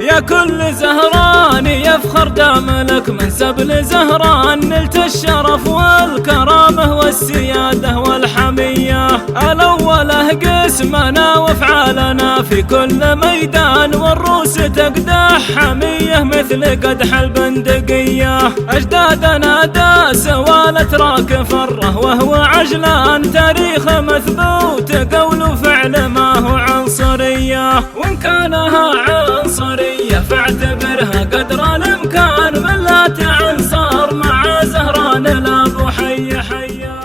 يا كل زهران يفخر دام لك منسب لزهران، نلت الشرف والكرامة والسيادة والحمية. الأوله قسمنا وافعالنا في كل ميدان، والروس تقدح حمية مثل قدح البندقية. أجدادنا داس والأتراك فره وهو عجلان، تاريخ مثبوت قول وفعل ما هو عنصرية. وإن كانها عنصرية فاعتبرها قدر الإمكان، ملات عنصار مع زهران الأبو حي حيا.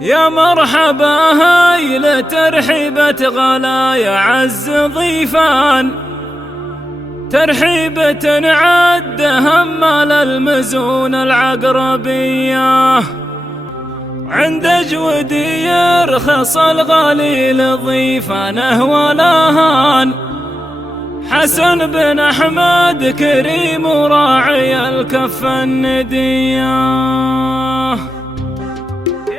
يا مرحبا هاي ترحيبة غلايا عز ضيفان، ترحيبة عد همال المزون العقربية. عند جودي يرخص الغليل ضيفانه ولاهان، حسن بن أحمد كريم وراعي الكف الندية.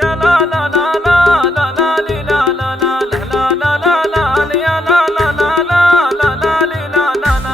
يا لا لا لا لا لا لا لا لا لا لا لا لا لا يا لا لا لا لا لا لا لا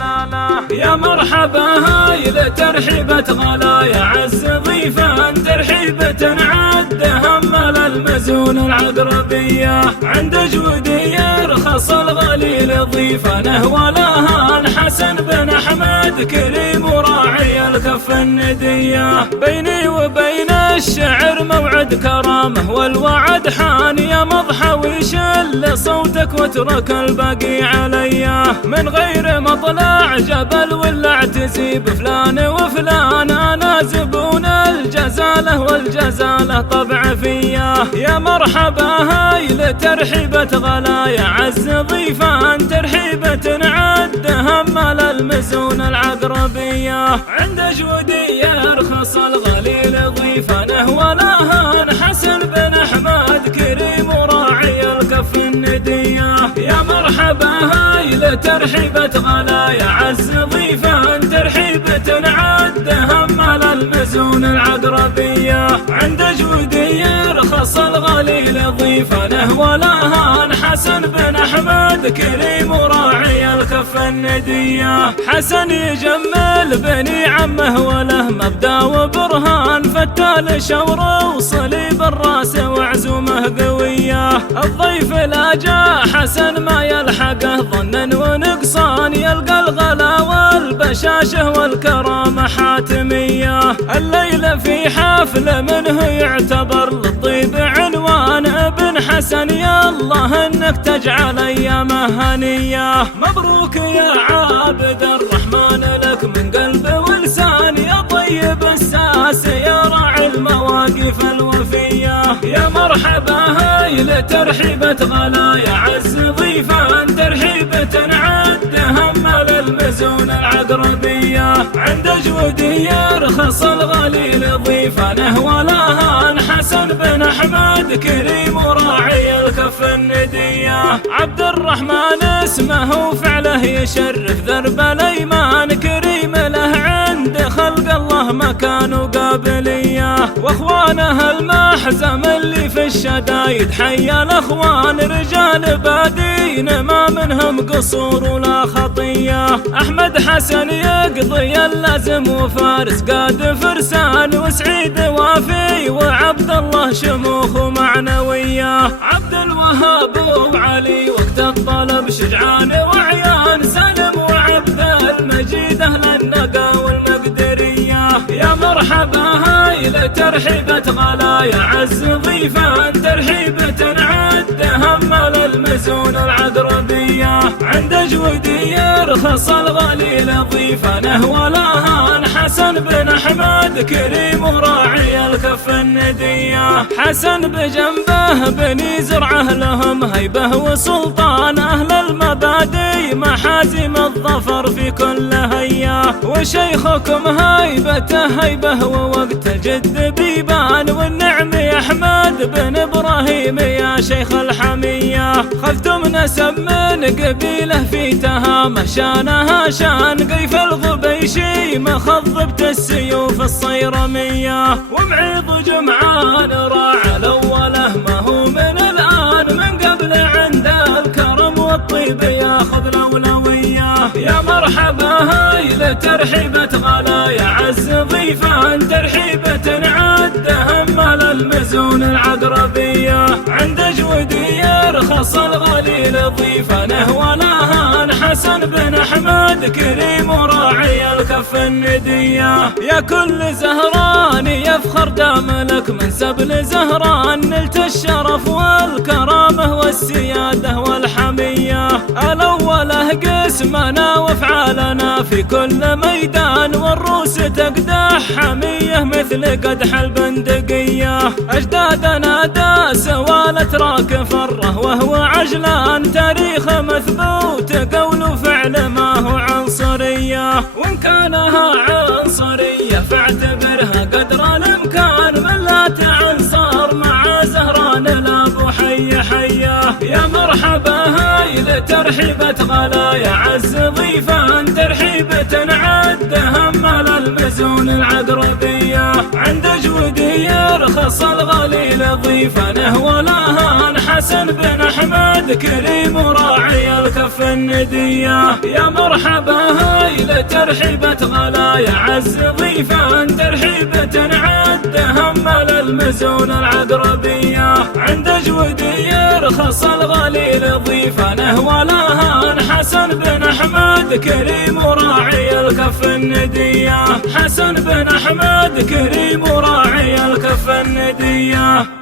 لا لا. يا مرحبا هاي ترحيبة غلايا عز ضيفان، ترحيبة عد همل المزون العقربية. عند جودي يرخص الغليل ضيفانه ولاهان، حسن بن أحمد كريم وراعي الكف الندية. بيني وبين الشعر موعد كرامه والوعد حان، يا مضحى ويشل صوتك واترك الباقي عليا. من غير مطلع جبل ولا اعتزي بفلان وفلان، انا زبون الجزاله والجزاله طبع فيا. يا مرحبا هاي ترحيبة غلايا عز ضيفان، ترحيبة عد همل المزون العقربية. عند جودي يرخص الغليل ضيفانه ولاهان، حسن بن أحمد كريم وراعي الكف الندية. يا مرحبا هاي ترحيبة غلايا عز ضيفان، ترحيبة عد همل المزون العقربية. عند جودي يرخص الغليل ضيفانه ولاهان، حسن بن أحمد كريم وراعي الكف الندية. حسن يجمل بني عمه وله مبدأ وبرهان، فتال شوره وصليب الراس وعزومه قوية. الضيف لا جاء حسن ما يلحقه ظنا ونقصان، يلقى الغلا والبشاشة والكرامة حاتمية. الليلة في حفل منه يعتبر للطيب عنوان، ابن حسن يا الله انك تجعل ايامه هنية. مبروك يا عابد الرحمن لك من قلب ولسان، يا طيب الساس يا راعي المواقف الوفية. يا مرحبا هاي ترحيبة غلايا عز ضيفان، ترحيبة عد همل المزون العقربية. عند جودي يرخص الغليل ضيفانه ولاهان، حسن بن أحمد كريم وراعي الكف الندية. عبد الرحمن اسمه وفعله يشرف درب الأيمان، كريم له عند خلق الله مكان وقابلية. واخوانه المحزم اللي في الشدايد حي الاخوان، رجال بادين ما منهم قصور ولا خطية. احمد حسن يقضي اللازم وفارس قاد فرسان، وسعيد وافي وعبد الله شموخ ومعنوية. عبد الوهاب وعلي وقت الطلب شجعان وعيان، سالم وعبد المجيد اهل النقا والمقدرية. يا مرحبا هاي ترحيبة غلايا عز ضيفان، ترحيبة عد همل المزون العقربية. عند جودي يرخص الغليل ضيفانه ولاهان، حسن بن أحمد كريم وراعي الكف الندية. حسن بجنبه بني زرعه لهم هيبة وسلطان، أهل المبادئ محازم الظفر في كل هيا. وشيخكم هيبته هيبة ووقت الجد بيبان، والنعم يا أحمد بن إبراهيم يا شيخ الحمية. خذتم نسب من قبيله في تهامه شانها شان، قيف الغبيشي مخضبت السيوف الصيرمية. ومعيض جمعان راعى الأوله ما هو من الآن، من قبل عند الكرم والطيب ياخذ الأولوية. يا مرحبا هاي ترحيبة غلايا عز ضيفان ترحيبة عدها مال المزون العقربية عند جودي يرخص الغليل ضيفانه ولهان حسن بن أحمد كريم وراعي الكف الندية يا كل زهران يفخر دام لك من سبل زهران نلت الشرف والكرامة والسيادة والحمية الأوله قسمنا وافعالنا في كل ميدان والروس تقدح حمية مثل قدح البندقية أجدادنا داس والأتراك فره وهو عجلان تاريخ مثبوت قول وفعل ما هو عنصرية وإن كانها عنصرية فاعتبرها قدر الإمكان من لا تعنصر مع زهران الأبو حي حيا يا مرحبا هاي ترحيبة غلايا عز ضيفان ترحيبة عدها مال المزون العقربية عند جودي يرخص الغليل ضيفانه ولهان حسن بن أحمد كريم وراعي الكف الندية يا مرحبا هاي ترحيبة غلايا عز ضيفان ترحيبة عدها مال المزون العقربية عند جودي يرخص الغليل ضيفانه ولهان حسن بن أحمد كريم وراعي الكف الندية حسن بن أحمد كريم وراعي الكف الندية